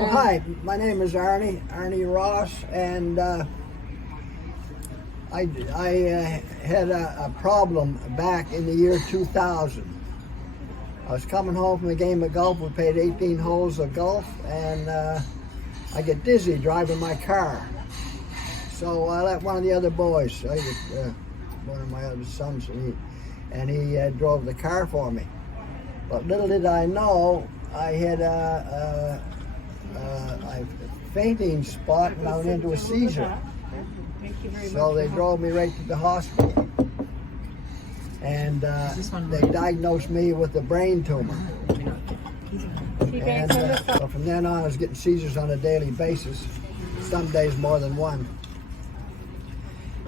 Oh, hi, my name is Arnie Ross, and I had a problem back in the year 2000. I was coming home from a game of golf. We played 18 holes of golf, and I get dizzy driving my car. So I let one of the other boys, one of my other sons, and he drove the car for me. But little did I know, I had a fainting spot and I went into a seizure. So they drove me right to the hospital. And they diagnosed me with a brain tumor. And so from then on, I was getting seizures on a daily basis, some days more than one.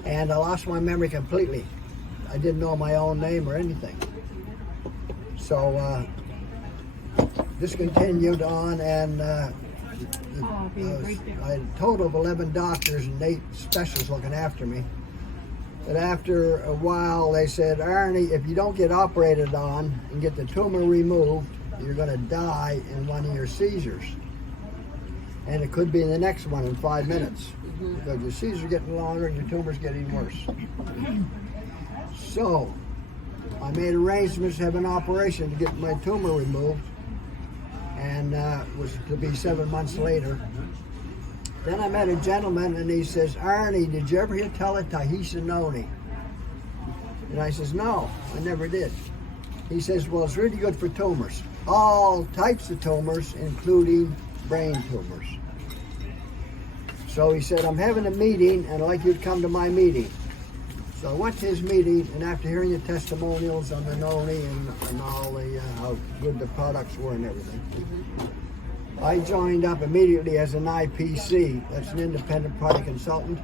And I lost my memory completely. I didn't know my own name or anything. So this continued on, and I had a total of 11 doctors and 8 specialists looking after me. But after a while, they said, Arnie, if you don't get operated on and get the tumor removed, you're going to die in one of your seizures. And it could be in the next one in 5 minutes. Because your seizures are getting longer and your tumor's getting worse. So I made arrangements to have an operation to get my tumor removed, and was to be 7 months later. Then I met a gentleman, and he says, Arnie, did you ever hear tell of Tahitian Noni? And I says, no, I never did. He says, well, it's really good for tumors. All types of tumors, including brain tumors. So he said, I'm having a meeting, and I'd like you to come to my meeting. So I went to his meeting, and after hearing the testimonials on the Noni and all the how good the products were and everything, I joined up immediately as an IPC, that's an independent product consultant,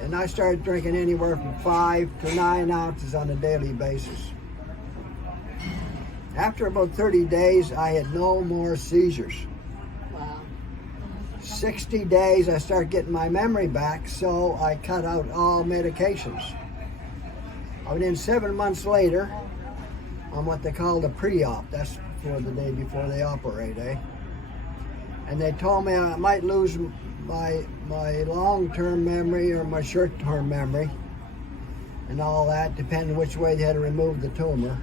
and I started drinking anywhere from 5 to 9 ounces on a daily basis. After about 30 days, I had no more seizures. 60 days, I started getting my memory back, so I cut out all medications. And then 7 months later, on what they call the pre-op, that's for the day before they operate, And they told me I might lose my long-term memory or my short-term memory and all that, depending which way they had to remove the tumor.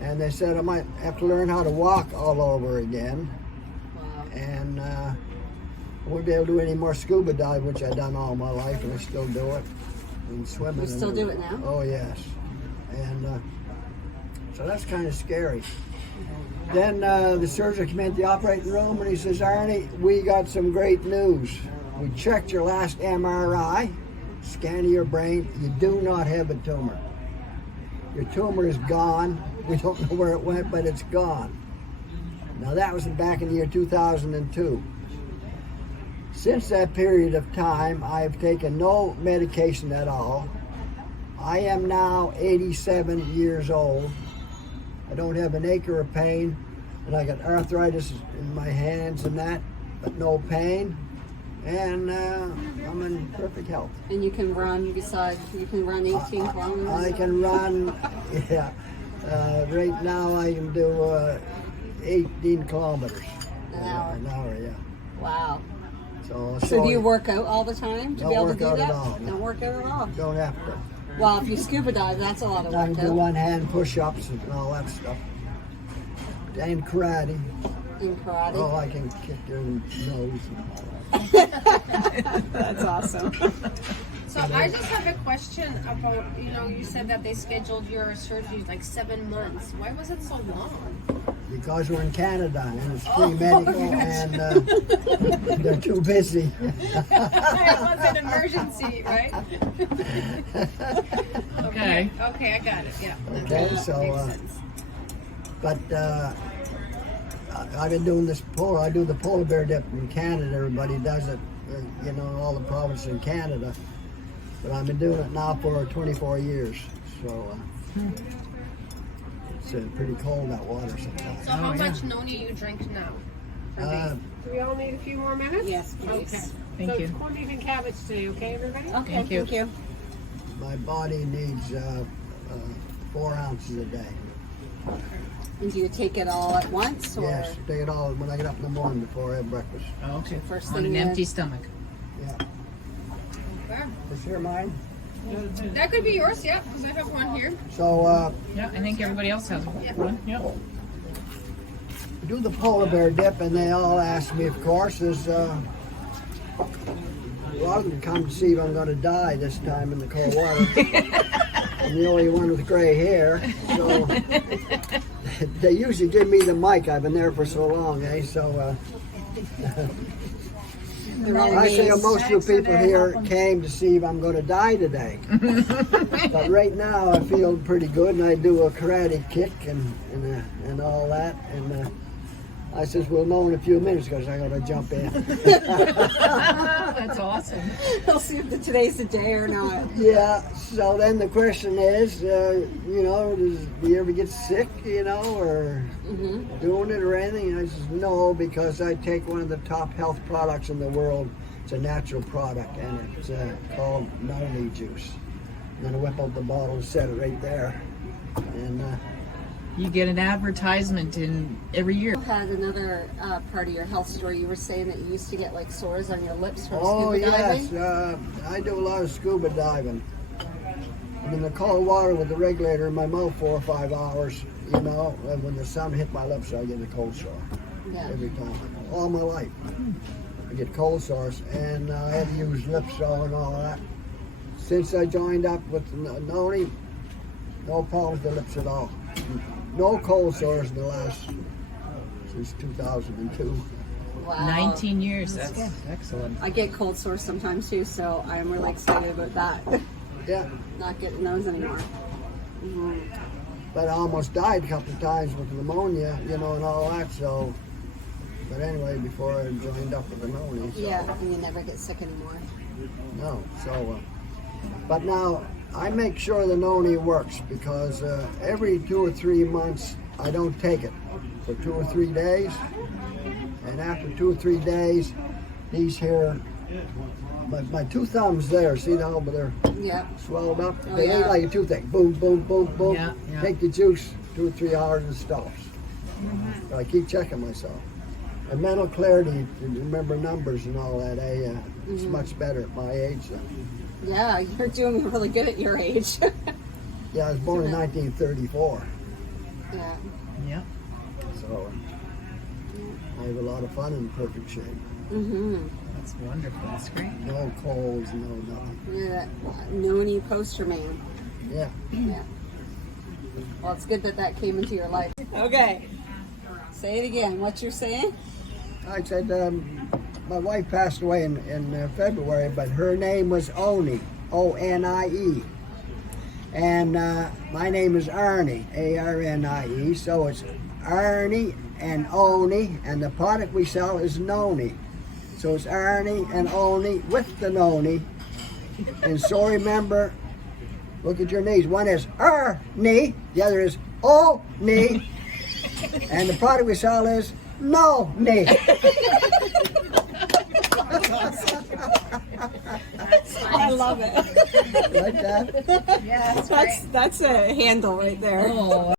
And they said I might have to learn how to walk all over again. And I won't be able to do any more scuba dive, which I've done all my life, and I still do it. And swimming. You still do it now? Oh, yes. And so that's kind of scary. Then the surgeon came into the operating room, and he says, Arnie, we got some great news. We checked your last MRI, scan of your brain. You do not have a tumor. Your tumor is gone. We don't know where it went, but it's gone. Now, that was back in the year 2002. Since that period of time, I've taken no medication at all. I am now 87 years old. I don't have an acre of pain, and I got arthritis in my hands and that, but no pain, and I'm in perfect health. And you can run, you can run 18 kilometers? I can run, yeah. Right now I can do 18 kilometers. An hour? An hour, yeah. Wow. So do you work out all the time to be able to do that? Don't work out at all. Don't work out at all? Don't have to. Well, if you scuba dive, that's a lot of I work can do one-hand push-ups and all that stuff. And karate. In karate? Oh, I can kick your nose and all that. That's awesome. So I just have a question about, you said that they scheduled your surgery like 7 months. Why was it so long? Because we're in Canada and it's free medical and they're too busy. It was an emergency, right? Okay, I got it. Yeah. Okay, so, makes sense. But I've been doing this I do the polar bear dip in Canada. Everybody does it, all the provinces in Canada. But I've been doing it now for 24 years. So it's pretty cold, that water sometimes. So how much Noni you drink now? Do we all need a few more minutes? Yes, please. Okay. Thank so you. it's corned beef and cabbage today, okay, everybody? Okay, Thank you. thank you. My body needs 4 ounces a day. And do you take it all at once, or Yes, take it all when I get up in the morning before I have breakfast. Oh, okay. First On thing an you- empty stomach. Yeah. Okay. Is here mine? That could be yours, yeah, because I have one here. So, Yeah, I think everybody else has one. Yeah. do the polar bear dip, and they all ask me, of course, a lot of them come to see if I'm going to die this time in the cold water. I'm the only one with gray hair, so they usually give me the mic. I've been there for so long, eh? So they're all I say amazed. most of the people here came to see if I'm going to die today. But right now I feel pretty good, and I do a karate kick and all that. And I says, we'll know in a few minutes because I got to jump in. That's awesome. They'll see if today's the day or not. Yeah, so then the question is, do you ever get sick, or doing it or anything? And I says, no, because I take one of the top health products in the world. It's a natural product, and it's called Noni juice. I'm going to whip out the bottle and set it right there. And You get an advertisement in every year. You had another part of your health story. You were saying that you used to get like sores on your lips from oh, scuba yes, diving. I do a lot of scuba diving. I'm in the cold water with the regulator in my mouth 4 or 5 hours, and when the sun hit my lips, I get a cold sore. Yeah. Every time. All my life. I get cold sores, and I had to use Lipso and all that. Since I joined up with Noni, no problem with the lips at all. No cold sores in the since 2002. Wow. 19 years. That's excellent. I get cold sores sometimes too, so I'm really excited about that. Yeah, Not getting those anymore. but I almost died a couple of times with pneumonia, and all that, so. But anyway, before I joined up with the Noni. So, Yeah, and you never get sick anymore. no, so. But now, I make sure the Noni works because every 2 or 3 months I don't take it for 2 or 3 days, and after 2 or 3 days, these here, my two thumbs there, see how they're Yeah. swelled up? Oh, They ain't yeah. like a toothache. Boom, boom, boom, boom. Yeah, yeah. Take the juice, 2 or 3 hours and stops. I keep checking myself. And mental clarity, to remember numbers and all that, it's much better at my age. Yeah, you're doing really good at your age. Yeah, I was born in 1934, Yeah. Yeah. so I have a lot of fun in perfect shape. That's wonderful. That's great. No colds, no nothing. You're that Noni poster man. Yeah. Yeah. Well, it's good that came into your life. Okay. Say it again. What you're saying? I said, my wife passed away in February, but her name was Oni, O-N-I-E. And my name is Arnie, A-R-N-I-E, so it's Arnie and Oni, and the product we sell is Noni. So it's Arnie and Oni with the Noni. And so remember, look at your knees. One is Arnie, the other is O-Ni, and the product we sell is Noni. I love it. Like that? That's a handle right there. Oh,